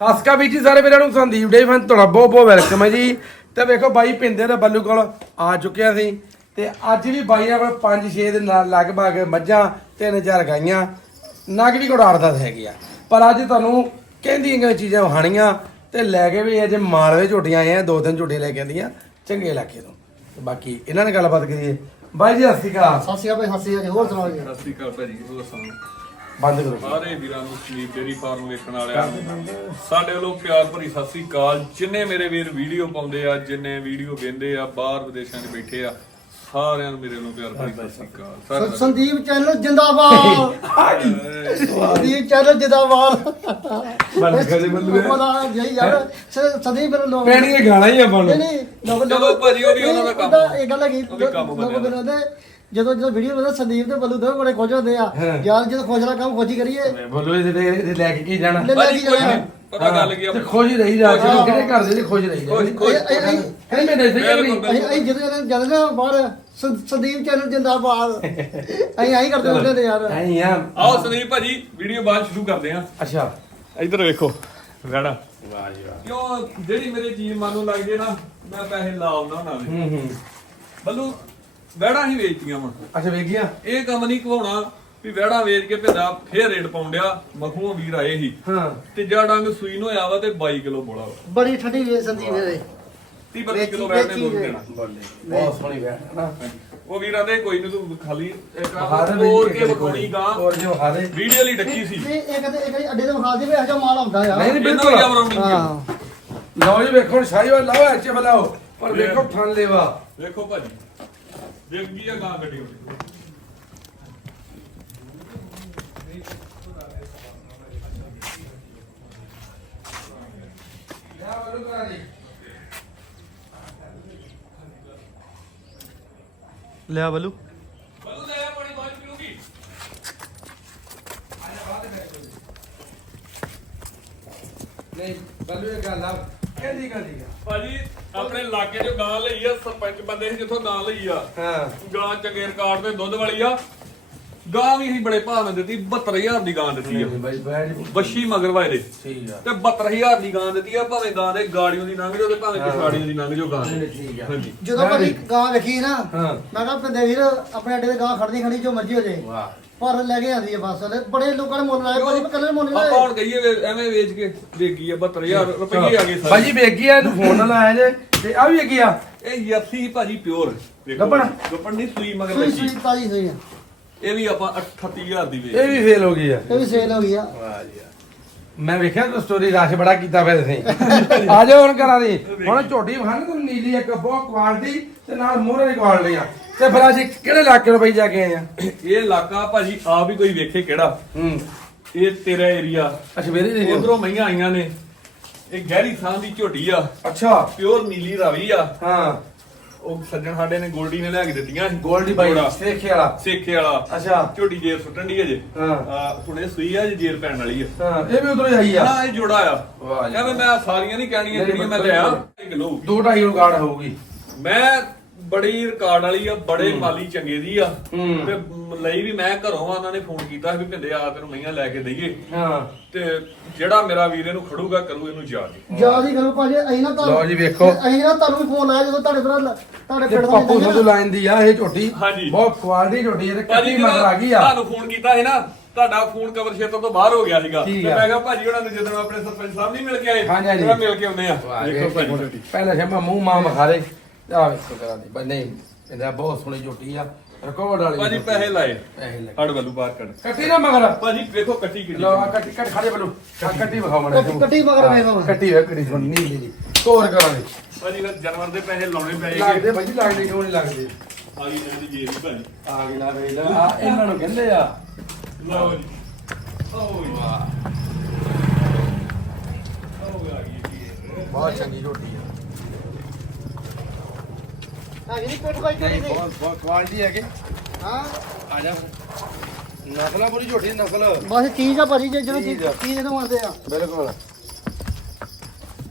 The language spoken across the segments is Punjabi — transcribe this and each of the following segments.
ਸਸਕਾ ਵੀ ਜੀ ਸਾਰੇ ਵੀਰਾਂ ਨੂੰ ਸੰਦੀਪ ਡੇ ਫਨ ਤੁਹਾਡਾ ਬਹੁਤ ਬਹੁਤ ਵੈਲਕਮ ਹੈ ਜੀ। ਤੇ ਵੇਖੋ ਬਾਈ ਪਿੰਦੇ ਦਾ ਬੱਲੂ ਕੋਲ ਆ ਚੁੱਕਿਆ ਸੀ ਤੇ ਅੱਜ ਵੀ ਬਾਈ ਨਾਲ 5-6 ਦੇ ਨਾਲ ਲਗਭਗ ਮੱਝਾਂ ਤਿੰਨ ਚਾਰ ਗਾਈਆਂ। ਨਗ ਵੀ ਕੋਲ ਆੜਦਾ ਹੈਗੀ ਆ। ਪਰ ਅੱਜ ਤੁਹਾਨੂੰ ਕਹਿੰਦੀਆਂ ਕਿ ਚੀਜ਼ਾਂ ਵਹਾਣੀਆਂ ਤੇ ਲੈ ਕੇ ਵੀ ਅੱਜ ਮਾਲਵੇ ਝੋਟੀਆਂ ਆਏ ਆ ਦੋ ਤਿੰਨ ਝੋਟੀਆਂ ਲੈ ਕੇ ਆਂਦੀਆਂ ਚੰਗੇ ਇਲਾਕੇ ਤੋਂ। ਤੇ ਬਾਕੀ ਇਹਨਾਂ ਨਾਲ ਗੱਲਬਾਤ ਕਰੀਏ। ਬਾਈ ਜੀ ਸਤਿ ਸ਼੍ਰੀ ਅਕਾਲ। ਸਤਿ ਸ਼੍ਰੀ ਅਕਾਲ ਭਾਈ ਸਤਿ ਸ਼੍ਰੀ ਅਕਾਲ ਜੀ। ਹੋਰ ਸੁਣਾਓ ਜੀ? ਸਤਿ ਸ਼੍ਰੀ ਅਕਾਲ ਭਾਜੀ ਹੋਰ ਸਾਨੂੰ ਬੰਦ ਕਰੋ ਸਾਰੇ ਵੀਰਾਂ ਨੂੰ ਸਲੀਪ ਡੇਰੀ ਫਾਰਮ ਵੇਖਣ ਵਾਲਿਆਂ ਨੂੰ। ਸਾਡੇ ਵੱਲੋਂ ਪਿਆਰ ਭਰੀ ਸਤਿ ਸ਼੍ਰੀ ਅਕਾਲ। ਜਿੰਨੇ ਮੇਰੇ ਵੀਰ ਵੀਡੀਓ ਪਾਉਂਦੇ ਆ ਜਿੰਨੇ ਵੀਡੀਓ ਵੇਂਦੇ ਆ ਬਾਹਰ ਵਿਦੇਸ਼ਾਂ 'ਚ ਬੈਠੇ ਆ ਸਾਰਿਆਂ ਨੂੰ ਮੇਰੇ ਵੱਲੋਂ ਪਿਆਰ ਭਰੀ ਸਤਿ ਸ਼੍ਰੀ ਅਕਾਲ। ਸੰਦੀਪ ਚੈਨਲ ਜਿੰਦਾਬਾਦ। ਸੰਦੀਪ ਚੈਨਲ ਜਿੰਦਾਬਾਦ। ਬੰਦ ਕਰ ਦੇ ਬੱਲੂ ਪਤਾ ਜਈ ਯਾਰ। ਸ- ਸੰਦੀਪ ਮੇਰੇ ਲੋਕ ਪੈਣੀਆਂ ਗਾਲਾਂ ਹੀ ਆਪਾਂ ਨੂੰ। ਨਹੀਂ ਨਹੀਂ ਲੋਕ ਚਲੋ ਭਾਜੀ, ਉਹ ਵੀ ਉਹਨਾਂ ਦਾ ਕੰਮ ਇਹ ਗੱਲ ਹੈਗੀ ਉਹ ਵੀ ਕੰਮ ਲੋਕ ਬਣਿਆ। ਜਦੋਂ ਜਦੋਂ ਵੀਡੀਓ ਬਣਦਾ ਸੰਦੀਪ ਤੇ ਬੱਲੂ ਦੋਵੇਂ ਬੜੇ ਖੁਸ਼ ਹੁੰਦੇ ਆ। ਯਾਰ ਜਦੋਂ ਖੁਸ਼ ਦਾ ਕੰਮ ਖੁਸ਼ੀ ਕਰੀਏ। ਬੋਲੋ ਇਹਦੇ ਇਹਦੇ ਲੈ ਕੇ ਕੀ ਜਾਣਾ? ਲੈ ਲੈ ਕੇ ਕੋਈ ਜਾਣਾ? ਨਹੀਂ ਪਤਾ ਗੱਲ ਕੀ ਆ ਤੇ ਖੁਸ਼ ਰਹੀ ਜਾ ਕੇ ਕਿਹੜੇ ਘਰ ਦੇ ਖੁਸ਼ ਰਹੀ ਜਾ ਖੁਸ਼- ਖੁਸ਼- ਇਹ- ਇਹ- ਇਹ- ਕਹਿੰਦੇ ਮੈਂ ਦੱਸ ਰਹੀ। ਅਸੀਂ ਅਸੀਂ ਜਦੋਂ ਜਦੋਂ ਜਾਂਦੇ ਨਾ ਬਾਹਰ ਸੰਦੀਪ ਚੈਨਲ ਜਿੰਦਾਬਾਦ। ਅਸੀਂ ਆਹੀ ਕਰਦੇ ਹੁੰਦੇ ਨੇ ਯਾਰ। ਐਂ ਆ। ਆਓ ਸੰਦੀਪ ਭਾਜੀ ਵੀਡੀਓ ਬਾਅਦ ਸ਼ੁਰੂ ਕਰਦੇ ਆ ਅੱਛਾ। ਇੱਧਰ ਵੇਖੋ। ਵੈੜਾ ਵਾਹ ਜੀ ਵਾਹ। ਕਿਉਂ? ਜਿਹੜੀ ਮੇਰੇ ਚੀਜ਼ ਮਨ ਨੂੰ ਲੱਗ ਜੇ ਨਾ ਮੈਂ ਪੈਸੇ ਲਾ ਆਉਣਾ ਨਾਲ ਹੂੰ ਹੂੰ। ਬੱਲੂ ਵੈੜਾ ਹੀ ਵੇਚਤੀਆਂ ਵਾ ਅੱਛਾ ਵੇਖ ਗਿਆ ਇਹ ਕੰਮ ਨਹੀਂ ਘਵਾਉਣਾ ਵੀ ਵੈੜਾ ਵੇਚ ਕੇ ਭੇਦਾ ਫੇਰ ਰੇਟ ਪਾਉਂਦਿਆ ਮਖੂਆਂ ਵੀਰ ਆਏ ਸੀ। ਹਾਂ। ਤੀਜਾ ਡੰਗ ਸੂਈ ਨੂੰ ਹੋਇਆ ਵਾ ਤੇ 22 ਕਿਲੋ ਬੋਲਾ ਵਾ। ਬੜੀ ਠੰਡੀ ਵੇ। ਸੰਦੀਪ ਦੇ 30 32 ਕਿਲੋ ਵੈਟ ਨੇ ਦੁੱਧ ਦੇਣਾ। ਬੋਲੇ ਬਹੁਤ ਸੋਹਣੀ ਬੈਠ ਨਾ ਉਹ ਵੀਰਾਂ ਦੇ ਕੋਈ ਨਹੀਂ ਤੂੰ ਖਾਲੀ ਇੱਕ ਹਾਰ ਕੇ ਵਿਖਾਉਣੀ ਗਾਂ। ਹੋਰ ਜੋ ਹਾਰੇ ਵੀਡੀਓ ਲਈ ਡੱਕੀ ਸੀ। ਇਹ ਇਹ ਕਹਿੰਦੇ ਇਹ ਅੱਡੇ ਤੇ ਵਿਖਾ ਦੇ ਵੀ ਇਹੋ ਜਿਹਾ ਮਾਲ ਆਉਂਦਾ ਆ। ਨਹੀਂ ਬਿਲਕੁਲ। ਹਾਂ। ਲਓ ਜੀ ਵੇਖੋ ਹੁਣ ਸ਼ਾਹੀਵਾਲ ਲਾਓ ਐਚੇ ਬਲਾਓ ਪਰ ਵੇਖੋ। ਠਣ ਲੈਵਾ ਵੇਖੋ ਭਾਜੀ। ਦੇਖ ਗਈ ਆ ਗਾਂ ਗੱਡੀ ਹੋਣੀ। ਲਿਆ ਬਲੂ। ਬੱਲੂ ਲੈ ਆ ਪਾਣੀ ਬਾਅਦ ਚ ਪੀਊਗੀ। ਨਹੀਂ ਬੱਲੂ ਇਹ ਗੱਲ ਆ। ਕਹਿੰਦੀ ਕਹਿੰਦੀ ਭਾਜੀ ਆਪਣੇ ਇਲਾਕੇ 'ਚ ਗਾਂ ਲਈ ਆ ਸਰਪੰਚ ਬੰਦੇ ਸੀ ਜਿੱਥੋਂ ਗਾਂ ਲਈ ਆ। ਹਾਂ। ਗਾਂ ਚੰਗੇ ਰਿਕਾਰਡ ਤੇ ਦੁੱਧ ਵਾਲੀ ਆ। ਗਾਂ ਵੀ ਅਸੀਂ ਬੜੇ ਭਾਅ ਨਾਲ ਦਿੱਤੀ 72000 ਦੀ ਗਾਂ ਦਿੱਤੀ ਆ। ਬਾਈ ਬੈਠ ਬੱਛੀ ਮਗਰ ਵਾਇਦੇ ਠੀਕ ਆ। ਤੇ 72000 ਦੀ ਗਾਂ ਦਿੱਤੀ ਆ ਭਾਵੇਂ ਗਾਂ ਦੇ ਗਾੜੀਆਂ ਦੀ ਲੰਘ ਜਾਓ ਤੇ ਭਾਵੇਂ ਪਿਛਾੜੀਆਂ ਦੀ ਲੰਘ ਜਾਓ ਗਾਂ। ਠੀਕ ਆ। ਹਾਂਜੀ। ਜਦੋਂ ਭਾਜੀ ਗਾਂ ਵੇਖੀ ਨਾ ਹਾਂ। ਮੈਂ ਕਿਹਾ ਪਿੰਦੇ ਵੀਰ ਆਪਣੇ ਅੱਡੇ ਤੇ ਗਾਂ ਖੜਦੀ ਖੜੀ ਜੋ ਮਰਜ਼ੀ ਹੋ ਜੇ ਵਾਹ। ਪਰ ਲੈ ਕੇ ਆਂਦੀ ਹੈ ਬਸ ਹਲੇ। ਬੜੇ ਲੋਕਾਂ ਨੇ ਮੁੱਲ ਲਾਇਆ ਭਾਜੀ ਮੈਂ ਕੱਲੇ ਮੁੱਲ ਨਹੀਂ ਆਪਾਂ ਲਾਇਆ ਹੁਣ ਕਹੀਏ ਵੀ ਐਵੇਂ ਵੇਚ ਕੇ ਵੇਗੀ ਆ 72000 ਰੁਪਏ ਆ ਗਏ ਬਾਜੀ ਵੇਖ ਗਿਆ ਇਹਨੂੰ ਫੋਨ ਨਾਲ ਆਇਆ ਜੇ। ਤੇ ਆ ਵੀ ਗਿਆ ਇਹ ਯਰਸੀ ਭਾਜੀ ਪਿਓਰ। ਗੱਭਣ? ਗੱਪਣ ਨਹੀਂ ਸੂਈ ਮਗਰ ਸੂਈ ਬੱਚੀ ਸੂਈ ਤਾਜੀ ਸੂਈ ਆ। ਇਹ ਵੀ ਆਪਾਂ 38000 ਦੀ ਵੇਚ। ਇਹ ਵੀ ਫੇਲ ਹੋ ਗਈ ਆ। ਇਹ ਵੀ ਸੇਲ ਹੋ ਗਈ ਆ। ਵਾਹ ਜੀ ਵਾਹ। ਮੈਂ ਵੇਖਿਆ ਤੂੰ ਸਟੋਰੀ ਰਸ਼ ਬੜਾ ਕੀਤਾ ਫਿਰ ਤੁਸੀਂ। ਆ ਜਾਓ ਹੁਣ ਕਰਾਂ ਦੀ। ਹੁਣ ਝੋਟੀ ਵਖਾਣ ਤੂੰ ਨੀਲੀ ਇੱਕ ਬਹੁਤ ਕੁਆਲਿਟੀ ਤੇ ਨਾਲ ਮੋਹਰੇ ਦੀ ਕੁਆਲਿਟੀ ਆ। ਤੇ ਫਿਰ ਅੱਜ ਕਿਹੜੇ ਇਲਾਕੇ ਤੋਂ ਬਈ ਜਾ ਕੇ ਆਏ ਆ? ਇਹ ਇਲਾਕਾ ਭਾਜੀ ਆ ਵੀ ਕੋਈ ਵੇਖੇ ਕਿਹੜਾ? ਹੂੰ। ਇਹ ਤੇਰਾ ਏਰੀਆ ਅੱਛਾ ਮੇਰੇ ਦੀ ਉਧਰੋਂ ਮਈਆਂ ਆਈਆਂ ਨੇ। ਇਹ ਗਹਿਰੀ ਥਾਂ ਦੀ ਝੋਟੀ ਆ। ਅੱਛਾ। ਪਿਓਰ ਨੀਲੀ ਰਾਵੀ ਆ। ਹਾਂ। ਉਹ ਸੱਜਣ ਸਾਡੇ ਨੇ ਗੋਲਡੀ ਨੇ ਲਿਆ ਕੇ ਦਿੱਤੀਆਂ ਸੀ। ਗੋਲਡੀ ਬਾਈ। ਸੇਖੇ ਵਾਲਾ। ਸੇਖੇ ਵਾਲਾ। ਅੱਛਾ। ਝੋਟੀ ਜੇਰ ਸੁੱਟਣ ਦੀ ਅਜੇ ਹਾਂ। ਆ ਹੁਣੇ ਸੂਈ ਆ ਜੇ ਜੇਰ ਪੈਣ ਵਾਲੀ ਆ। ਹਾਂ ਇਹ ਵੀ ਉਧਰੋਂ ਆਈ ਆ। ਹਾਂ ਇਹ ਜੋੜਾ ਆ। ਵਾਹ ਜੀ ਐਵੇਂ ਮੈਂ ਸਾਰੀਆਂ ਨਹੀਂ ਕਹਿਣੀਆਂ ਜਿਹੜੀਆਂ ਮੈਂ। ਲਿਆ। ਕਿਲੋ ਦੋ ਢਾਈ ਰਿਕਾਰਡ ਹੋਊਗੀ। ਮੈਂ ਬੜੀ ਰਿਕਾਰਡ ਵਾਲੀ ਆ ਬੜੇ ਮਾਲੀ ਚੰਗੇ ਦੀ ਆ। ਤੇ ਲਈ ਵੀ ਮੈਂ ਘਰੋਂ ਆ ਉਹਨਾਂ ਨੇ ਫੋਨ ਕੀਤਾ ਸੀ ਵੀ ਭਿੰਦੇ ਆ ਤੈਨੂੰ ਮਈਆਂ ਲੈ ਕੇ ਦਈਏ ਹਾਂ ਤੇ ਜਿਹੜਾ ਮੇਰਾ ਵੀਰ ਇਹਨੂੰ ਖੜੂਗਾ ਕਰੂ ਇਹਨੂੰ ਜਾ ਕੇ ਯਾਦ ਹੀ ਕਰੋ ਭਾਜੀ ਅਸੀਂ ਨਾ ਲਓ ਜੀ ਵੇਖੋ। ਅਸੀਂ ਨਾ ਤੁਹਾਨੂੰ ਵੀ ਫੋਨ ਲਾਇਆ ਜਦੋਂ ਤੁਹਾਡੇ ਕੋਲ ਤੁਹਾਡੇ ਤੇ ਪਿੰਡ ਦਾ ਪੱਪੂ ਸੰਧੂ ਲਾਈਨ ਦੀ ਆ ਇਹ ਝੋਟੀ ਹਾਂਜੀ। ਬਹੁਤ ਕੁਆਲਿਟੀ ਝੋਟੀ ਹੈ ਤੇ ਭਾਜੀ ਕੱਟੀ ਮਗਰ ਆ ਗਈ ਆ ਤੁਹਾਨੂੰ ਫੋਨ ਕੀਤਾ ਸੀ ਨਾ ਤੁਹਾਡਾ ਫੋਨ ਕਵਰ ਖੇਤਰ ਤੋਂ ਬਾਹਰ ਹੋ ਗਿਆ ਸੀਗਾ ਤੇ ਠੀਕ ਆ। ਮੈਂ ਕਿਹਾ ਭਾਜੀ ਉਹਨਾਂ ਨੂੰ ਜਦੋਂ ਆਪਣੇ ਸਰਪੰਚ ਸਾਹਿਬ ਨਹੀਂ ਮਿਲ ਕੇ ਆਏ ਹਾਂਜੀ, ਹਾਂਜੀ। ਉਹਨਾਂ ਮਿਲ ਕੇ ਆਉਂਦੇ ਆ ਵਾਹ, ਦੇਖੋ ਵੇਖ ਭਾਜੀ। ਪਹਿਲਾਂ ਸ਼ਮਾ ਮੂੰਹ ਮਾਂ ਮਖਾਰੇ ਆ ਵੇਖੋ ਕਰਾ ਦੀ। ਬਈ ਨਹੀਂ ਇਹਦਾ ਬਹੁਤ ਸੋਹਣੀ ਝੋਟੀ ਆ। ਰਿਕਾਰਡ ਵਾਲੀ ਭਾਜੀ ਪੈਸੇ ਲਾਏ। ਪੈਸੇ ਲੱਗੇ। ਹੜ ਵੱਲੂ ਬਾਹਰ ਕੱਢ। ਕੱਟੀ ਨਾ ਮਗਰ। ਭਾਜੀ ਵੇਖੋ ਕੱਟੀ ਕਿੰਨੀ ਲਓ ਆ ਕੱਟੀ ਕੱਟ ਖਾਲੇ ਬਲੂ ਆ ਕੱਟੀ। ਵਿਖਾਓ ਮੜਾ ਕੱਟੀ- ਕੱਟੀ ਮਗਰ ਵੇਖੋ। ਕੱਟੀ ਵੇ ਕੱਟੀ ਸੁਣ ਨੀਲੀ ਜੀ ਤੋਰ ਕਰਾਂਗੇ ਭਾਜੀ ਫਿਰ ਜਾਨਵਰ ਦੇ ਪੈਸੇ ਲਾਉਣੇ ਪਏ ਲੱਗਦੇ ਭਾਜੀ ਲੱਗਦੇ ਕਿਉਂ ਨਹੀਂ ਲੱਗਦੇ? ਆ ਗਈ ਜਿਹੜੀ ਜੇਬ ਹੀ ਭਾਜੀ। ਆ ਗਏ ਨਾ ਵੇਖ ਲੈ ਆ ਇਹਨਾਂ ਨੂੰ ਕਹਿੰਦੇ ਆ। ਲਓ ਜੀ। ਓ ਵਾਹ ਆ ਗਈ। ਜੀ ਬਹੁਤ ਚੰਗੀ ਝੋਟੀ ਆ। ਹੈਗੀ ਨਹੀਂ ਪਿੰਡ ਕੋਈ ਨਹੀਂ ਨਹੀਂ ਬਹੁਤ ਬਹੁਤ ਕੁਆਲਿਟੀ ਹੈ ਕਿ ਹਾਂ। ਆ ਜਾ। ਨਸਲਾਂ ਪੂਰੀ ਝੋਟੀ ਨਸਲ। ਬਸ ਠੀਕ ਆ ਭਾਜੀ ਜੇ ਜਦੋਂ ਆ। ਚੀਜ਼ ਨੂੰ ਆਉਂਦੇ ਆ। ਬਿਲਕੁਲ।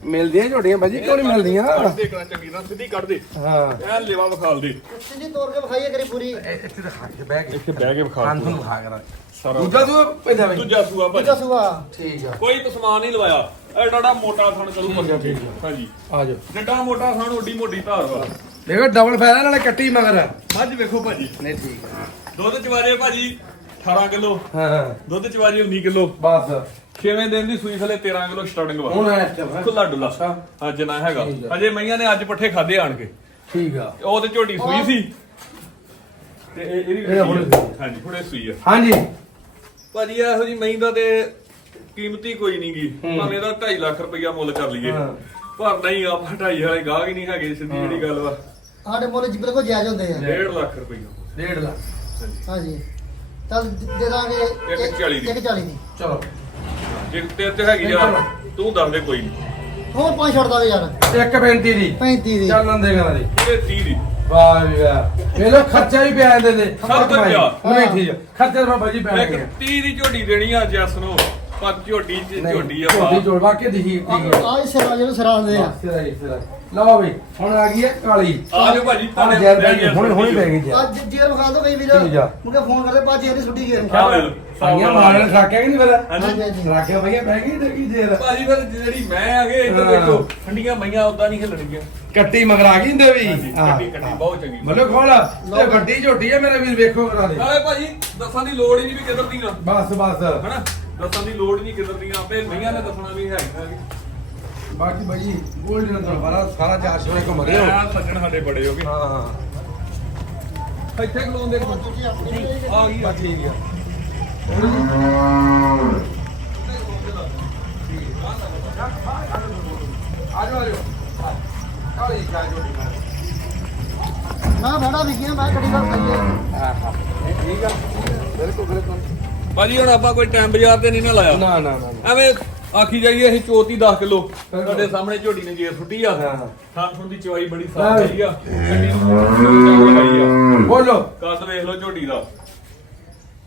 ਮਿਲਦੀਆਂ ਝੋਟੀਆਂ ਭਾਜੀ ਕਿਉਂ ਨਹੀਂ ਮਿਲਦੀਆਂ? ਕੱਢ ਦੇ ਕਰਾਂ ਚੰਗੀ ਤਰ੍ਹਾਂ ਸਿੱਧੀ ਕੱਢ ਦੇ ਹਾਂ। ਐ ਲੇਵਾ ਵਿਖਾਲ ਦੇ। ਸਿੱਧੀ ਤੋੜ ਕੇ ਵਿਖਾਈਏ ਕਰੀ ਪੂਰੀ। ਇੱਥੇ ਦਿਖਾ ਕੇ ਬਹਿ ਕੇ ਇੱਥੇ ਬਹਿ ਕੇ ਵਿਖਾ ਖਾਨ ਤੁਹਾਨੂੰ ਵਿਖਾ ਕਰਾਂ ਸਾਰਾ ਦੂਜਾ ਤੂੰ ਪੈਦਾ ਬਈ। ਦੂਜਾ ਸੂਆ ਦੂਜਾ ਭਾਜੀ ਸੁਆ। ਠੀਕ ਆ। ਕੋਈ ਪਸਮਾਨ ਨਹੀਂ ਲਵਾਇਆ। ਐਡਾ ਮੋਟਾ ਥਣ ਕਰੂ ਠੀਕ ਆ, ਠੀਕ ਹਾਂਜੀ। ਆ ਜਾਓ। ਜਿੱਡਾ ਮੋਟਾ ਥਣ ਓਡੀ ਮੋਟੀ ਧਾਰ ਵਾ। ਦੇਖੋ ਡਬਲ ਫਾਇਦਾ ਨਾਲੇ ਕੱਟੀ ਮਗਰ। ਮੱਝ ਵੇਖੋ ਭਾਜੀ। ਨਹੀਂ ਠੀਕ। ਦੁੱਧ ਚਵਾਜੇ ਭਾਜੀ 18 ਕਿਲੋ। ਹਾਂ ਹਾਂ। ਦੁੱਧ ਚਵਾਜੇ 19 ਕਿਲੋ। ਬਸ। 6ਵੇਂ ਦਿਨ ਦੀ ਸੂਈ ਥਲੇ 13 ਕਿਲੋ ਸਟਾਰਟਿੰਗ ਵਾ ਹੁਣ ਐ ਖੁੱਲਾ ਡੁੱਲਾ। ਅੱਛਾ। ਅੱਜ ਨਾ ਹੈਗਾ। ਅਜੇ ਮਈਆਂ ਨੇ ਅੱਜ ਪੱਠੇ ਖਾਦੇ ਆਣ ਕੇ। ਠੀਕ ਆ। ਉਹ ਤੇ ਝੋਟੀ ਸੂਈ ਸੀ। ਤੇ ਇਹ- ਇਹਦੀ। ਹਾਂਜੀ ਹੁਣੇ ਸੂਈ ਆ। ਹਾਂਜੀ। ਭਾਜੀ ਇਹੋ ਜੀ ਮਹੀਂ ਦਾ ਤੇ ਕੀਮਤੀ ਕੋਈ ਨਹੀਂ ਗੀ। ਹੂੰ। ਭਾਵੇਂ ਇਹਦਾ 2.5 ਲੱਖ ਰੁਪਈਆ ਮੁੱਲ ਕਰ ਲਈਏ। ਹਾਂ। ਪਰ ਨਹੀਂ ਆਪਾਂ 2.5 ਵਾਲੇ ਗਾਹਕ ਹੀ ਨਹੀਂ ਹੈਗੇ ਸਿੱਧੀ ਜਿਹੜੀ ਗੱਲ ਵਾ। ਸਾਡੇ ਮੁੱਲ ਜੀ ਬਿਲਕੁਲ ਜਾਇਜ਼ ਹੁੰਦੇ ਆ। 1.5 ਲੱਖ ਰੁਪਈਆ। 1.5 ਲੱਖ। ਹਾਂਜੀ। ਹਾਂਜੀ ਚੱਲ ਦੇ ਦਾਂਗੇ ਇੱਕ ਚਾਲੀ ਦੀ। ਇੱਕ 40 ਦੀ। ਚਲੋ। ਜੇ ਤੇ ਤੇ ਹੈਗੀ ਆ ਤੂੰ ਦੱਸ ਦੇ ਕੋਈ ਨਹੀਂ ਹੋਰ ਪੰਜ ਛੱਡ ਦਾਂਗੇ ਯਾਰ। 1.35 ਦੀ। 35 ਦੀ। ਚੱਲਣ ਦੇ ਗਾਣਾ ਦੀ। ਇਹਦੇ 30 ਦੀ। ਵਾਹ ਵੀ ਵਾਹ। ਇਹ ਲੋ ਖਰਚਾ ਵੀ ਪਿਆ ਇਹਦੇ ਤੇ। ਸਭ ਕੁਝ ਪਿਆ। ਨਹੀਂ ਠੀਕ ਆ। ਖਰਚਾ ਤਾਂ ਬਾਜੀ ਪਿਆ ਇੱਕ 30 ਦੀ ਝੋਟੀ ਦੇਣੀ ਆ ਜੱਸ ਨੂੰ। ਪਰ ਝੋਟੀ ਚ ਝੋਟੀ ਆ ਝੋਟੀ ਪਾ ਜੋੜ ਵਾਕੇ ਦੀ ਠੀਕ ਠੀਕ ਹੈ ਆਹ ਸਿਰਾ ਸਰਾਉਂਦੇ ਆ। ਸਿਰਾ ਹੀ ਸਿਰਾ ਲਓ ਵੀ ਹੁਣ ਆ ਗਈ ਹੈ ਕਾਲੀ। ਆ ਜਾਓ ਭਾਜੀ ਆ ਜੈਰ ਪੈ ਗਈ ਹੁਣੇ ਹੁਣੇ ਪੈ ਗਈ ਜੈਰ ਅੱਜ ਜੇਰ ਵਿਖਾ ਦੋ ਬਈ ਵੀਰ। ਠੀਕ ਆ। ਫੋਨ ਕਰਦੇ ਭਾਜੀ ਇਹਦੀ ਛੁੱਟੀ ਆ ਲੈ। ਲਓ। ਸਾਈਆਂ ਮਾਰਨ ਖਾਕਿਆ ਕਿ ਨਹੀਂ ਪਤਾ ਹਾਂਜੀ। ਹਾਂਜੀ ਰਾਖਿਆ ਭਈਆ ਪੈ ਗਈ ਤੇ ਕੀ ਜੇਰ ਭਾਜੀ ਫਿਰ ਜਿਹੜੀ ਮੈਂ ਆਗੇ ਇੱਧਰ ਹਾਂ। ਦੇਖੋ ਠੰਡੀਆਂ ਮਈਆਂ ਉਦਾਂ ਨਹੀਂ ਹਿੱਲਣਗੀਆਂ ਕੱਟੀ ਮਗਰ ਆ ਗਈ ਇੰਦੇ ਵੀ। ਹਾਂਜੀ ਕੱਟੀ ਕੱਟੀ ਬਹੁਤ ਚੰਗੀ। ਮਤਲਬ ਖੋਲ। ਤੇ ਵੱਡੀ ਝੋਟੀ ਹੈ ਮੇਰੇ ਵੀਰ ਵੇਖੋ ਕਰਾ ਦੇ। ਨਾਲੇ ਭਾਜੀ ਦੱਸਾਂ ਦੀ ਲੋੜ ਹੀ ਨਹੀਂ ਵੀ ਕਿੱਧਰ ਦੀਆਂ। ਬਸ ਬਸ। ਹਨਾ? ਦੱਸਾਂ ਦੀ ਲੋੜ ਨਹੀਂ ਕਿੱਧਰ ਦੀਆਂ। ਆਪੇ ਮਈਆਂ ਨੇ ਦੱਸਣਾ ਵੀ ਹੈ ਬਾਕੀ ਭਾਈ ਗੋਲਡ ਨਾਲ ਬੜਾ ਸਾਰਾ ਚਾਰ ਸੌ ਘੁੰਮ ਰਹੇ ਹੋ ਆ ਸੱਜਣ ਸਾਡੇ ਬੜੇ ਹੋ ਗਏ। ਹਾਂ। ਹਾਂ ਇੱਥੇ ਖਲੋਣ ਦੇ ਤੁਸੀਂ ਆਪਣੀ ਆ ਗਈ ਆ ਬਸ ਠੀਕ ਆ ਆਜੋ ਆਜੋ ਕਾਲੀ ਕਾ ਝੋਟੀ ਨਾ ਬੜਾ ਵਿਕਿਆ ਮੈਂ ਕੜੀ ਗੱਲ ਕਰੀਏ ਹਾਂ ਹਾਂ। ਠੀਕ ਆ। ਬਿਲਕੁਲ ਬਿਲਕੁਲ। ਭਾਜੀ ਹੁਣ ਆਪਾਂ ਕੋਈ ਟਾਈਮ ਬਾਜ਼ਾਰ ਤੇ ਨਹੀਂ ਨਾ ਲਾਇਆ। ਨਾ ਨਾ ਨਾ। ਐਵੇਂ ਆਖੀ ਜਾਈਏ ਅਸੀਂ ਚੋਤੀ 10 ਕਿਲੋ। ਤੁਹਾਡੇ ਸਾਹਮਣੇ ਝੋਟੀ ਨੇ ਜੇ ਸੁੱਟੀ ਆ। ਹਾਂ। ਥਾਂ ਥੁੰ ਦੀ ਚਵਾਈ ਬੜੀ ਸਾਫ਼ ਆ। ਗੱਡੀ ਨੂੰ ਆ। ਬੋਲੋ। ਕੱਦ ਵੇਖ ਲਓ ਝੋਟੀ ਦਾ।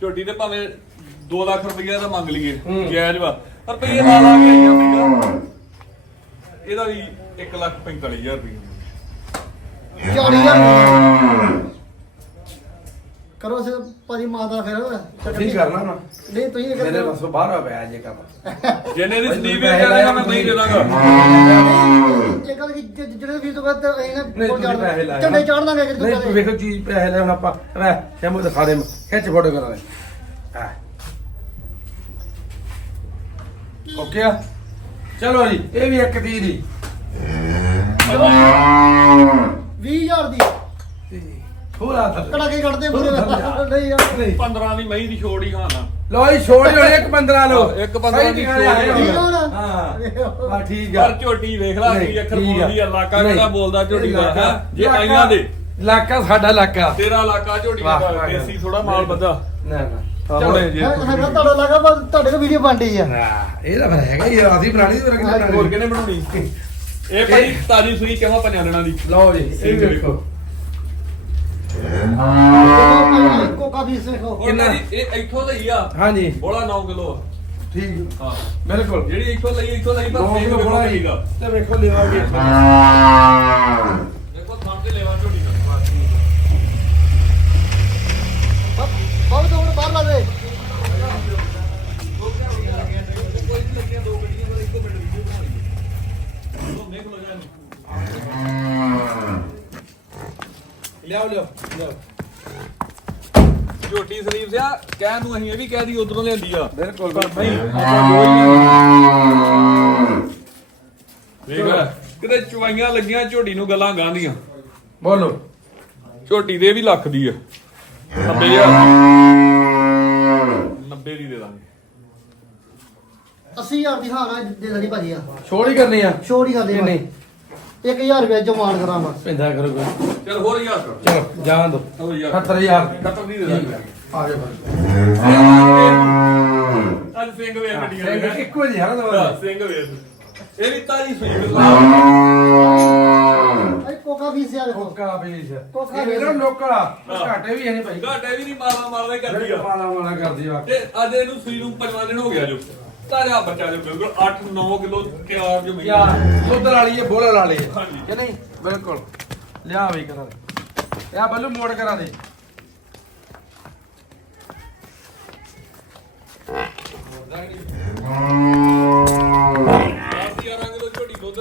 ਝੋਟੀ ਤੇ ਭਾਵੇਂ 2 ਲੱਖ ਰੁਪਈਆ ਦਾ ਮੰਗ ਲਈਏ। ਜਾਇਜ਼ ਵਾ। ਪਰ ਰੁਪਈਏ ਲਾ ਲਾ ਕੇ ਆਈਆਂ ਇਹਦਾ ਵੀ 1 ਲੱਖ 45000 ਰੁਪਈਆ। 40000 ਕਰੋ ਸੇ ਭਾਜੀ ਮਾਤਾ ਫਿਰ। ਠੀਕ ਕਰਨਾ ਨਾ। ਨਹੀਂ ਤੁਸੀਂ ਇਹ ਮੇਰੇ ਕਰੋ। ਬਸੋਂ ਬਾਹਰ ਆ ਪਿਆ ਜੇ ਕੰਮ। ਜਿੰਨੇ ਦੀ ਸੰਦੀਪ ਇਹ ਕਹਿੰਦਾ ਮੈਂ ਨਹੀਂ ਦੇ ਦਾਂਗਾ ਇਹ ਗੱਲ ਕਿ ਜ- ਜਿਹੜੇ ਵੀ ਤੋਂ ਬਾਅਦ ਅਸੀਂ ਨਾ ਨਹੀਂ ਕੋਲ ਤੁਸੀਂ ਪੈਸੇ ਲਾਏ ਝੰਡੇ ਚਾੜ ਦਾਂਗੇ ਕਿ ਨਹੀਂ ਤੂੰ ਵੇਖੋ ਚੀਜ਼ ਪੈਸੇ ਲੈ ਹੁਣ ਆਪਾਂ। ਰਹਿ ਸ਼ੈਮੂ ਦਿਖਾ ਦੇ ਖਿੱਚ ਫੋਟੋ ਕਰਾ ਦੇ। ਹਾਂ ਓਕੇ ਆ। ਚਲੋ ਜੀ ਇਹ ਵੀ ਇੱਕ ਤੀਹ ਦੀ। 20000 ਦੀ। ਥੋੜਾ ਥੱਲੇ। ਕੜਾ ਕੇ ਕੱਢਦੇ ਪੂਰੇ। ਨਹੀਂ ਯਾਰ। ਨਹੀਂ। 15 ਦੀ ਮਹੀਂ ਦੀ ਛੋੜ ਹੀ ਖਾਣਾ। ਲੋ ਜੀ ਛੋੜ ਜੋ ਇੱਕ 15 ਲੋ ਹਾਂ, ਇੱਕ 15 ਦੀ ਛੋੜ ਹੀ? ਹਾਂ ਬਾ ਠੀਕ ਆ। ਪਰ ਝੋਟੀ ਵੇਖ ਲਾ ਕੀ ਅੱਖਰ ਬੋਲਦੀ ਨਹੀਂ, ਕਿਹੜਾ ਬੋਲਦਾ ਝੋਟੀ ਦਾ ਹੈਂ? ਜੇ ਇਲਾਕਾ- ਆਈਆਂ ਦੇ। ਇਲਾਕਾ ਸਾਡਾ ਇਲਾਕਾ। ਤੇਰਾ ਇਲਾਕਾ ਝੋਟੀ ਦਾ ਦੇਸੀ ਥੋੜਾ ਮਾਲ ਬੱਦਾ। ਨਾ ਨਾ। ਹਾਂ, ਹੁਣੇ ਜੇ ਹੈ- ਹੈਗਾ ਤੁਹਾਡਾ ਲੱਗਾ ਪਰ ਤੁਹਾਡੇ ਕੋਲ ਵੀਡੀਓ ਬਣ ਰਹੀ ਆ। ਨਾ ਇਹ ਤਾਂ ਫਿਰ ਹੈਗਾ ਹੀ ਰਾਸੀ ਬਣਾਣੀ ਤੇ ਫਿਰ ਕਿਹਨੇ ਹੋਰ ਬਣਾਣੀ ਕਿਹਨੇ ਬਣਾਉਣੀ? ਇਹ ਭਾਈ ਤਾਜੀ ਸੂਈ ਕਿਵੇਂ ਪੰਜਾਂ ਦਿਨਾਂ ਦੀ? ਲਓ ਜੀ ਇਹ ਵੀ ਵੇਖੋ ਕੋਕਾ ਵੀ ਸਿੱਖੋ ਹੁਣ ਕਿੰਨਾ? ਭਾਜੀ ਇਹ ਇੱਥੋਂ ਲਈ ਆ। ਹਾਂਜੀ। ਬੋਲਾ 9 ਕਿਲੋ ਠੀਕ ਹਾਂ ਬਿਲਕੁਲ। ਜਿਹੜੀ ਇੱਥੋਂ ਲਈ ਇੱਥੋਂ ਲਈ ਪਰ ਦੋ ਫੇਰ ਕਿਲੋ ਵੇਖੋ ਬੋਲਾ ਦਾ ਤੇ ਵੇਖੋ ਕਹਿਣ ਨੂੰ ਅਸੀਂ ਇਹ ਵੀ ਕਹਿ ਦੀ ਉਧਰੋਂ ਲਿਆਂਦੀ ਆ। ਬਿਲਕੁਲ ਪਰ ਨਹੀਂ ਆਪਾਂ ਦੋ ਹੀ ਵੇਖ ਲੈ ਕਿਤੇ ਚੁਆਈਆਂ ਲੱਗੀਆਂ ਝੋਟੀ ਨੂੰ ਗੱਲਾਂ ਗਾਂਦੀਆਂ ਬੋਲੋ। ਝੋਟੀ ਦੇ ਵੀ ਲੱਖ ਦੀ ਆ। 90000 90 ਦੀ ਦੇ ਦਾਂਗੇ। 80000 ਦੀ ਹਾਂ ਨਾ ਦੇ ਦੇਣੀ ਭਾਜੀ ਆ। ਛੋੜ ਹੀ ਕਰਨੀ ਆ। ਛੋੜ ਹੀ ਕਰਦੇ ਕਿੰਨੀ? 1000 ਰੁਪਏ ਜੋ ਮਾਨ ਕਰਾਂਗਾ। ਪੈਂਦਾ ਕਰੋ ਕੋਈ। ਚਲ ਹੋਰ ਯਾਰ ਕਰ। ਚਲੋ ਜਾਣ ਦੋ। ਹੋਰ ਯਾਰ 70000 ਖਤਮ ਨਹੀਂ ਦੇ ਦਾਂਗੇ। ਆ ਅੱਜ ਸਿੰਘ ਇੱਕੋ ਜਿਹੀ ਹਾਂ, ਦਵਾ ਸਿੰਘ ਵੇਖ ਇਹ ਵੀ ਤਾਜੀ ਸੂਈ ਇਹ ਕੋਕਾ ਵੀ ਸਿਆ ਵੇਖੋ ਕੋਕਾ ਬੀਜ। ਕੋਕਾ ਇਹ ਮੇਰਾ ਬੀਜ। ਲੋਕਲ ਆ ਹਾਂ। ਘਾਟੇ ਵੀ ਹੈ ਨਹੀਂ ਭਾਈ। ਘਾਟੇ ਵੀ ਨਹੀਂ ਮਾਰਾ ਮਾਰਦਾ ਹੀ ਕਰਦੀ ਆ। ਮਾਲਾ ਮਾਲਾ ਕਰਦੀ ਆ। ਤੇ ਅੱਜ ਇਹਨੂੰ ਸੂਈ ਨੂੰ ਪੰਜਵਾਂ ਦਿਨ ਹੋ ਗਿਆ ਜੋ। ਤਾਜ਼ਾ ਬੱਚਾ ਜੋ ਬਿਲਕੁਲ 8-9 ਕਿਲੋ ਤਿਆਰ ਜੋ ਯਾ ਮਹੀਨਾ ਦੁੱਧ ਵਾਲੀ ਹੈ ਬੋਲ ਵਾਲੀ ਹੈ ਹਾਂਜੀ। ਕਿ ਨਹੀਂ? ਬਿਲਕੁਲ। ਲਿਆ ਵੀ ਕਰਾ ਦੇ। ਆ ਬੱਲੂ ਮੋੜ ਕਰਾ ਦੇ। ਆਸੀ ਰੰਗ ਲੋ ਝੋਟੀ ਦੁੱਧ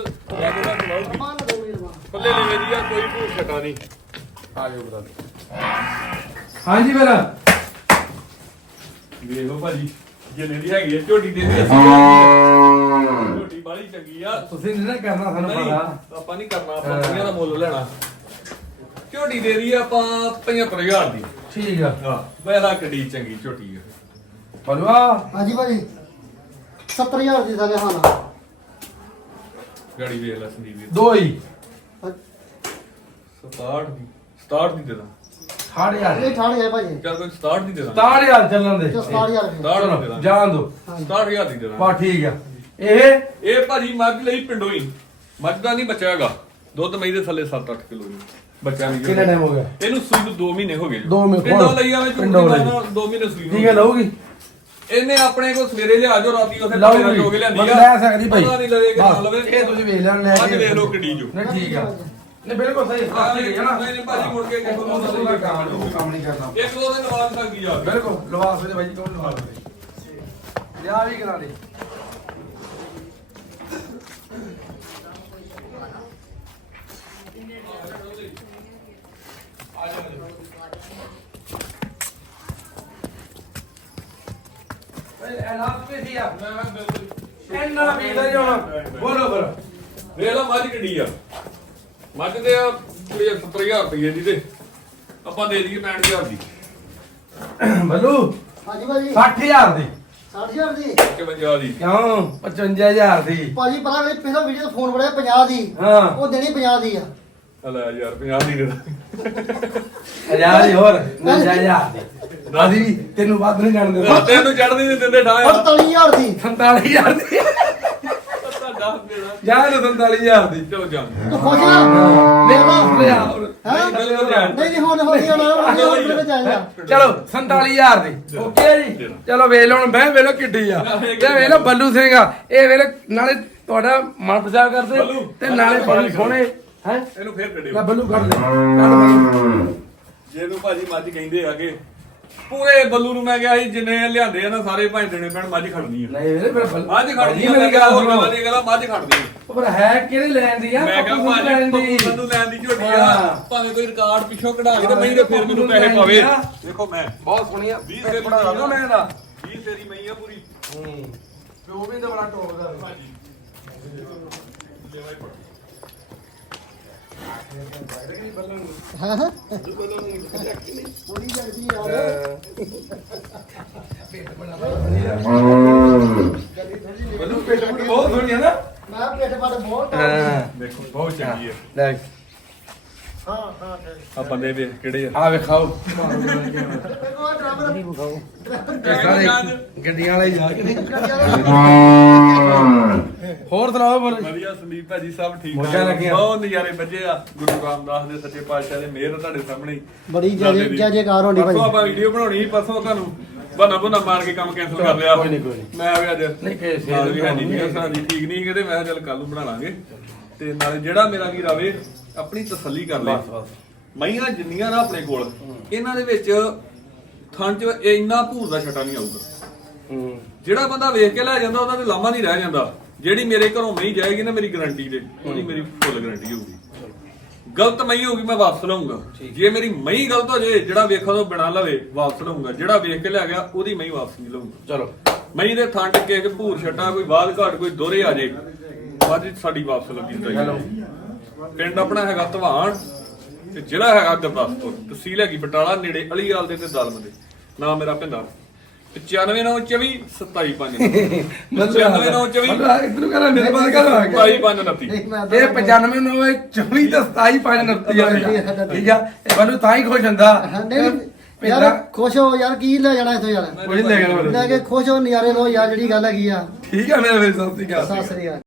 ਨਹੀਂ ਆ ਹੈਗੀ ਆ ਦੇ ਦੀ। ਅਸੀਂ ਲਿਆਂਦੀ ਬਾਲੀ ਚੰਗੀ ਆ। ਤੁਸੀਂ ਨਹੀਂ ਨਾ ਕਰਨਾ ਸਾਨੂੰ ਪਤਾ। ਆਪਾਂ ਨਹੀਂ ਕਰਨਾ ਆਪਾਂ ਦੁਨੀਆ ਦਾ ਮੁੱਲ ਲੈਣਾ। ਝੋਟੀ ਦੇ ਦੀ ਆਪਾਂ 75000 ਦੀ। ਠੀਕ ਆ। ਹਾਂ ਬੈਰਾ ਕੱਡੀ ਚੰਗੀ ਝੋਟੀ ਆ। ਬਲਵਾ ਹਾਂਜੀ ਭਾਜੀ। 70000 ਦੀ ਥੱਲੇ ਹਾਲਾ। ਗਾੜੀ ਵੇਖ ਲੈ ਸੰਦੀਪ ਵੀਰ। ਦੋ ਹੀ। 67 ਦੀ। 67 ਦੀ ਦੇ ਦਾਂ। ਇਹ ਠਾੜ ਗਿਆ ਭਾਜੀ। ਚੱਲ ਕੋਈ 67 ਦੀ ਦੇ ਦਾਂ। ਸਤਾਹਠ ਹਜ਼ਾਰ ਚੱਲਣ ਦੇ। ਚੋ 60000 ਰੁਪਏ 67 ਦੀ। ਦੇ ਚਲੋ ਦਾਂ ਜਾਣ ਦੋ। 67000 ਦੀ ਦੇ ਦਾਂ। ਬਾ ਠੀਕ ਆ। ਇਹ? ਇਹ ਭਾਜੀ ਮੱਝ ਲਈ ਪਿੰਡੋਂ ਹੀ। ਮੱਝ ਦਾ ਨਹੀਂ ਬੱਚਾ ਹੈਗਾ ਦੁੱਧ ਮਈ ਦੇ ਥੱਲੇ 7-8 ਕਿਲੋ ਦੀ ਬੱਚਾ ਨਹੀਂ ਕਿੰਨਾ ਟਾਈਮ ਹੋ ਗਿਆ? ਇਹਨੂੰ ਸੂਈ ਨੂੰ 2 ਮਹੀਨੇ ਹੋ ਗਏ ਜੀ। ਦੋ ਮਹੀਨੇ, ਪਿੰਡੋਂ ਲਈ ਆਵੇਂ ਪਿੰਡੋਂ ਲਈ। 2 ਮਹੀਨੇ ਸੂਈ ਨੂੰ ਠੀਕ ਹੈ ਲਊਗੀ? ਇਹਨੇ ਆਪਣੇ ਕੋਲ ਸਵੇਰੇ ਲਿਆ ਜੋ ਰਾਤੀ ਉਥੇ ਲਊਗੀ ਮੇਰਾ ਜੋਗ ਲਿਆਂਦੀ ਬੰਦਾ ਲੈ ਸਕਦੀ ਭਾਈ। ਪਤਾ ਨਹੀਂ ਲਵੇਗਾ ਨਾ ਬਸ, ਲਵੇ ਇਹ ਤੁਸੀਂ ਵੇਖ ਲੈਣ ਲੈ ਅੱਜ ਕੇ ਵੇਖ ਲਓ ਕਿੱਡੀ ਜੋ। ਨਹੀਂ ਠੀਕ ਆ। ਨਹੀਂ ਬਿਲਕੁਲ ਸਹੀ। ਹਾਂ, ਸਹੀ ਹੈ ਨਾ। ਨਹੀਂ, ਨਹੀਂ, ਭਾਜੀ, ਮੁੜ ਕੇ ਕਿਸੇ ਨੂੰ ਕੋਈ ਕੰਮ ਨਹੀਂ ਕਰਨਾ ਇੱਕ ਦੋ ਦਿਨ ਬਾਅਦ ਸਕਦੀ ਆ ਬਿਲਕੁਲ ਲਵਾਸ ਦੇ ਬਾਈ ਕੋਲ ਲਵਾਸ ਦੇ ਲਿਆ ਵੀ ਕਰਾ ਦੇ। ਇੰਨਾ ਵੀ ਦਾ ਜੋ ਬੋਲੋ ਬੋਲੋ ਵੇਖ ਲਓ ਮੱਝ ਕਿੱਡੀ ਆ। ਮੱਝ ਦੇ ਆ ਕੁੜੀ 70000 ਰੁਪਏ ਦੀ ਤੇ ਆਪਾਂ ਦੇ ਦਈਏ 65000 ਦੀ। ਬੱਲੂ ਹਾਂਜੀ ਭਾਜੀ। 60000 ਦੀ। 60000 ਦੀ? 55 ਦੀ। ਕਿਉਂ? 55000 ਦੀ। ਭਾਜੀ ਪਤਾ ਨਹੀਂ ਪਹਿਲਾਂ ਵੀਡੀਓ ਤੇ ਫੋਨ ਬੜਿਆ 50 ਦੀ। ਹਾਂ। ਉਹ ਦੇਣੀ 50 ਦੀ ਆ। ਹਲਾ ਯਾਰ 50 ਦੀ ਦੇ ਦਾਂ ਹਜ਼ਾਰ ਹੀ ਹੋਰ 50000 ਦੀ ਦਾਦੀ ਵੀ ਤੈਨੂੰ ਵੱਧ ਨਹੀਂ ਜਾਣ ਦਿੰਦਾ ਰਾਤੇ ਨੂੰ ਚੜਦੀ ਨਹੀਂ ਦਿੰਦੇ ਠਾਇਆ 48000 ਦੀ। 47000 ਦੀ। ਜਾਨ 47000 ਦੀ। ਚਲੋ ਜਾ। ਤੂੰ ਖੁਸ਼ ਆ? ਨਹੀਂ ਬਸ ਲਿਆ ਹੋਰ। ਹਾਂ। ਨਹੀਂ ਨਹੀਂ ਹੁਣ ਹੋ ਗਿਆ ਨਾ ਹੁਣ ਹੋਰ ਕਿਤੇ ਜਾਏਗਾ ਚਲੋ 47000 ਦੀ। ਓਕੇ ਜੀ। ਚਲੋ। ਵੇਖ ਲਓ ਹੁਣ ਮੈਂ ਵੇਖ ਲਓ ਕਿੱਡੀ ਆ। ਤੇ ਵੇਖ ਲਓ ਬੱਲੂ ਸਿੰਘ ਆ। ਇਹ ਵੇਖ ਨਾਲੇ ਤੁਹਾਡਾ ਮਨ ਪਛਾਣ ਕਰਦੇ ਤੇ ਨਾਲੇ ਬੜੀ ਸੋਹਣੇ ਹੈ? ਇਹਨੂੰ ਫੇਰ ਕੱਢਿਓ। ਲੈ ਬੱਲੂ ਕੱਢ ਲੈ ਕੱਢ ਬੱਲੂ। ਜੇ ਨੂੰ ਭਾਜੀ ਮੱਝ ਕਹਿੰਦੇ ਆਗੇ ਪੂਰੇ ਬੱਲੂ ਨੂੰ ਮੈਂ ਕਿਹਾ ਸੀ ਜਿੰਨੇ ਲਿਆਂਦੇ ਆ ਨਾ ਸਾਰੇ ਭਾਈ ਦੇਣੇ ਪੈਣ ਮੱਝ ਖੜਨੀ ਆ। ਨਹੀਂ ਵੇਲੇ ਫਿਰ ਬੱਲੂ ਮੱਝ ਖੜਨੀ ਆ ਮੇਰੀ ਮੈਂ ਗੱਲ ਕਿਹਾ ਹੋਰ ਸੁਣੋ। ਗੱਲਾਂ ਦੀ ਗੱਲਾਂ ਮੱਝ ਖੜਨੀ ਆ। ਪਰ ਹੈ ਕਿਹੜੇ ਲੈਣ ਦੀ ਆ? ਮੈਂ ਕਿਹਾ ਪੱਪੂ ਭਾਜੀ ਲੈਣ ਦੀ। ਪੱਪੂ ਮੈਨੂੰ ਲੈਣ ਦੀ ਝੋਟੀ ਆ। ਹਾਂ। ਭਾਵੇਂ ਕੋਈ ਰਿਕਾਰਡ ਪਿੱਛੋਂ ਕਢਾ ਕੇ ਤੇ ਮਹੀਂ ਦੇ ਫਿਰ ਮੈਨੂੰ ਪੈਸੇ ਪਵੇ। ਆ। ਦੇਖੋ ਮੈਂ ਬਹੁਤ ਸੋਹਣੀ ਆ। 20 ਤੇਰੀ ਬੜਾ ਨਾ ਮੈਂ ਦਾ। 20 ਤੇਰੀ ਮਹੀਂ ਆ ਪੂਰੀ। ਹੂੰ। ਤੇ ਉਹ ਵੀ ਤਾਂ ਬੜਾ ਟੋਪ ਦਾ। ਭਾਜੀ। ਹਾਂ ਹਾਂ ਪੂਰੀ ਬੱਲੂ ਪੇਟ ਪੁੱਟ ਬਹੁਤ ਸੋਹਣੀ ਆ। ਨਾ ਮੈਂ ਪੇਟ ਫੜ ਬਹੁਤ ਹਾਂ ਹਾਂ ਦੇਖੋ ਬਹੁਤ ਚੰਗੀ ਆ? ਲੈ ਹਾਂ ਹਾਂ ਆ ਬੰਦੇ ਵੇਖ ਕਿਹੜੇ ਆ? ਆ ਵੇਖਾਓ ਦੇਖੋ ਡਰਾਈਵਰ ਇਹ ਸਾਰੇ ਗੱਡੀਆਂ ਵਾਲੇ ਜਾ ਕੇ ਹੋਰ ਸੁਣਾਓ ਬੋਲ। ਵਧੀਆ ਸੰਦੀਪ ਭਾਜੀ ਸਭ ਠੀਕ ਮੌਜਾਂ ਲੱਗੀਆਂ। ਬਹੁਤ ਨਜ਼ਾਰੇ ਵੱਜੇ ਆ। ਗੁਰੂ ਰਾਮਦਾਸ ਦੇ ਸੱਚੇ ਪਾਤਸ਼ਾਹ ਦੇ ਮਿਹਰ ਤੁਹਾਡੇ ਸਾਹਮਣੇ ਹੀ। ਬੜੀ ਜੈ ਦੀ। ਜੈ ਜੈਕਾਰ ਹੋਣੀ ਪਰਸੋਂ ਭਾਈ। ਆਪਾਂ ਵੀਡੀਓ ਬਣਾਉਣੀ ਸੀ ਪਰਸੋਂ ਤੁਹਾਨੂੰ। ਬਨਾ ਬਨਾ ਮਾਰ ਕੇ ਕੰਮ ਕੈਨਸਲ ਕਰ ਲਿਆ। ਕੋਈ ਨੀ, ਕੋਈ ਨੀ। ਮੈਂ ਵੀ ਅੱਜ ਨਹੀਂ, ਕਿਸੇ ਨਾਲ ਵੀ ਹੈ ਨਹੀਂ ਸਾਡੀ ਠੀਕ ਨਹੀਂ ਕਿਤੇ ਮੈਂ ਕਿਹਾ ਚੱਲ ਕੱਲ ਨੂੰ ਬਣਾ ਲਾਂਗੇ। ਤੇ ਨਾਲੇ ਜਿਹੜਾ ਮੇਰਾ ਵੀਰ ਆਵੇ ਆਪਣੀ ਤਸੱਲੀ ਕਰ ਲੈ। ਮਈਆਂ ਜਿੰਨੀਆਂ ਨਾ ਆਪਣੇ ਕੋਲ ਇਹਨਾਂ ਦੇ ਵਿੱਚ ਥਣ ਚ ਇੰਨਾ ਭੂਰ ਦਾ ਛਟਾ ਨਹੀਂ ਆਊਗਾ। ਹੂੰ। ਜਿਹੜਾ ਬੰਦਾ ਵੇਖ ਕੇ ਲੈ ਜਾਂਦਾ ਉਹਦਾ ਤੇ ਲਾਮਾ ਨਹੀਂ ਰਹਿ ਜਾਂਦਾ। ਜਿਹੜੀ ਮੇਰੇ ਘਰੋਂ ਨਹੀਂ ਜਾਏਗੀ ਨਾ ਮੇਰੀ ਗਾਰੰਟੀ ਦੇ ਉਹਦੀ ਮੇਰੀ ਫੁੱਲ ਗਾਰੰਟੀ ਹੋਊਗੀ। ਗਲਤ ਮਈ ਹੋਊਗੀ ਮੈਂ ਵਾਪਸ ਲਵਾਂਗਾ ਜੇ ਮੇਰੀ ਮਈ ਗਲਤ ਹੋ ਜਾਏ ਜਿਹੜਾ ਵੇਖੋ ਤੋਂ ਬਿਨਾ ਲਵੇ ਵਾਪਸ ਲਵਾਂਗਾ ਜਿਹੜਾ ਵੇਖ ਕੇ ਲੈ ਗਿਆ ਉਹਦੀ ਮਈ ਵਾਪਸ ਨਹੀਂ ਲਵਾਂਗਾ ਚਲੋ। ਮਈ ਦੇ ਥਾਂ ਟਿੱਕੇ ਕਿ ਭੂਰ ਛੱਟਾ ਕੋਈ ਬਾਦ ਘਾਟ ਕੋਈ ਦੋਰੇ ਆ ਜੇ ਬਾਅਦ ਸਾਡੀ ਵਾਪਸ ਲੱਗੀ ਚਾਹੀਦੀ ਪਿੰਡ ਆਪਣਾ ਹੈਗਾ ਧਵਾਨ ਤੇ ਜ਼ਿਲ੍ਹਾ ਹੈਗਾ ਗੁਰਦਾਸਪੁਰ। ਤਹਿਸੀਲ ਹੈਗੀ ਬਟਾਲਾ ਨੇੜੇ ਅਲੀਵਾਲ ਦੇ ਤੇ ਦਲਮ ਦੇ। ਨਾਮ ਮੇਰਾ ਪਿੰਦਾ 95924 275 95924 ਇਧਰ ਕਰਾਂ ਮੇਰੇ ਬਾਅਦ ਕਰ ਆ ਗਿਆ 275 ਇਹ 95 ਨੂੰ 24 ਤੇ 27 5 29 ਵਾਲੇ ਠੀਕ ਆ। ਇਹ ਬੰਨੂ ਤਾਂ ਹੀ ਖੁਸ਼ ਹੁੰਦਾ। ਯਾਰ ਖੁਸ਼ ਹੋ ਯਾਰ ਕੀ ਲੈ ਜਾਣਾ ਇਥੋਂ ਯਾਰ? ਕੋਈ ਲੈ ਗਿਆ ਲੈ ਕੇ ਖੁਸ਼ ਹੋ ਨਜ਼ਾਰੇ ਲੋ ਯਾਰ ਜਿਹੜੀ ਗੱਲ ਹੈਗੀ ਆ। ਠੀਕ ਆ ਮੇਰੇ ਵੀਰ ਸਤਿ ਸ਼੍ਰੀ ਅਕਾਲ। ਸਤਿ ਸ੍ਰੀ ਅਕਾਲ।